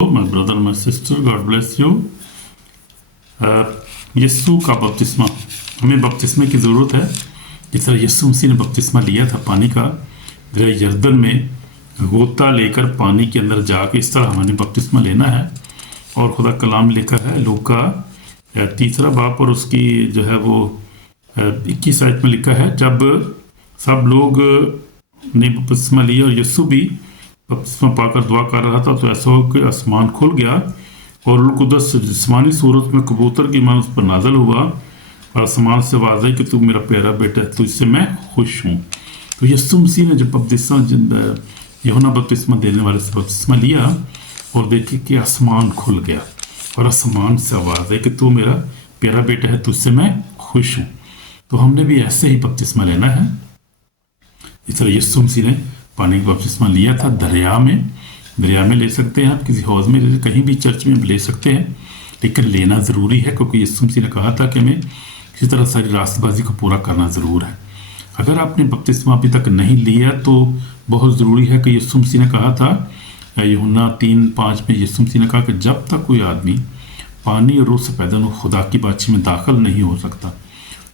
My brother, my sister, God bless you. यीशु का बपतिस्मा, हमें बपतिस्मे की ज़रूरत है। जिस तरह यीशु मसीह ने बपतिस्मा लिया था पानी का, यरदन में गोता लेकर पानी के अंदर जाके, इस तरह हमें बपतिस्मा लेना है। और खुदा कलाम लिखा है लूका 3 बाब और उसकी जो है वो 21 आयत में लिखा है, जब सब लोग ने बपतिस्मा लिया और यीशु भी बपतिस्मा पाकर दुआ कर रहा था, तो ऐसा हो कि आसमान खुल गया और रूह कुदस जिस्मानी सूरत में कबूतर की मां उस पर नाजल हुआ और आसमान से आवाज़ आई कि तू मेरा प्यारा बेटा है, तो इससे मैं खुश हूँ। तो यीशु मसीह ने जब यूहन्ना बपतिस्मा देने वाले से बपतिस्मा लिया और देखे कि आसमान खुल गया और आसमान से आवाज़ आई कि तू मेरा प्यारा बेटा है, तुझसे मैं खुश हूँ। तो हमने भी ऐसे ही बपतिस्मा लेना है। इस तरह यीशु मसीह ने पानी का बपतिस्मा लिया था दरिया में ले सकते हैं आप, किसी हौज में, कहीं भी चर्च में ले सकते हैं, लेकिन लेना ज़रूरी है, क्योंकि यीशु मसीह ने कहा था कि हमें किसी तरह सारी रास्तबाजी को पूरा करना ज़रूर है। अगर आपने बपतिस्मा अभी तक नहीं लिया तो बहुत ज़रूरी है कि यीशु मसीह ने कहा था, यूहन्ना 3:5 में यीशु मसीह ने कहा कि जब तक कोई आदमी पानी और रूह से पैदा हो खुदा की बादशाही में दाखिल नहीं हो सकता।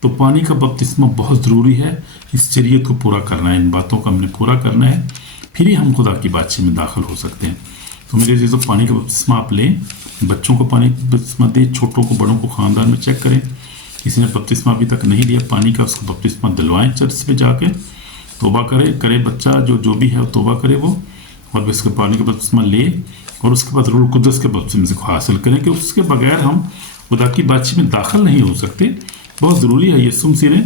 तो पानी का बपतिस्मा बहुत ज़रूरी है। इस शरीयत को पूरा करना है, इन बातों को हमने पूरा करना है, फिर ही हम खुदा की बादशाही में दाखिल हो सकते हैं। तो मेरे चीज़ों पानी का बपतिस्मा आप लें, बच्चों को पानी का बपतिस्मा दें, छोटों को बड़ों को ख़ानदान में चेक करें। किसी ने बपतिस्मा अभी तक नहीं लिया पानी का, उसको बपतिस्मा दिलवाएं, चर्च में जाके तोबा करे बच्चा, जो भी है तोबा करे वो, और इसके पानी का बपतिस्मा ले और उसके बाद रूह कुदस के बपतिस्मे से हासिल करें, कि उसके बगैर हम खुदा की बादशाही में दाखिल नहीं हो सकते। बहुत ज़रूरी है। यीशु मसीह ने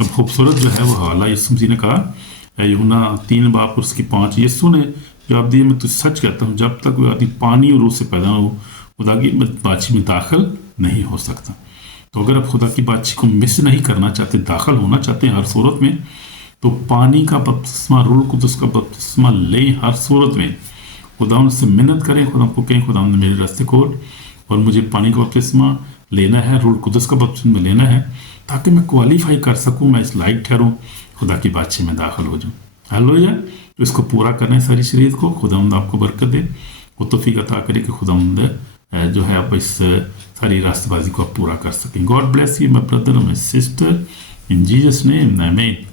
अब खूबसूरत जो है वो हवाला यीशु मसीह ने कहा, यूहन्ना 3 बाब और उसकी 5, यीशु ने जवाब दिया, मैं तुझे सच कहता हूँ, जब तक कोई आदमी पानी और रूह से पैदा हो खुदा की बादशाही में दाखिल नहीं हो सकता। तो अगर आप खुदा की बादशाही को मिस नहीं करना चाहते, दाखिल होना चाहते हैं हर सूरत में, तो पानी का बपतिस्मा, रूह कुदस का बपतिस्मा लें हर सूरत में। खुदा से मिन्नत करें, खुदा को कहें, खुदा ने मेरे रास्ते खोल और मुझे पानी का बपतिस्मा लेना है, रूह कुदस का बपतिस्मा लेना है, ताकि मैं क्वालिफाई कर सकूं, मैं इस लायक ठहरूं, खुदा की बादशाही में दाखिल हो जाऊं। हालेलुया। तो इसको पूरा करना है सारी शरीयत को। खुदावंद आपको बरकत दे, वो तौफीक अता करे कि खुदावंद जो है आप इस सारी रास्तबाजी को आप पूरा कर सकें। God bless you my brother, my sister, in Jesus name, आमीन।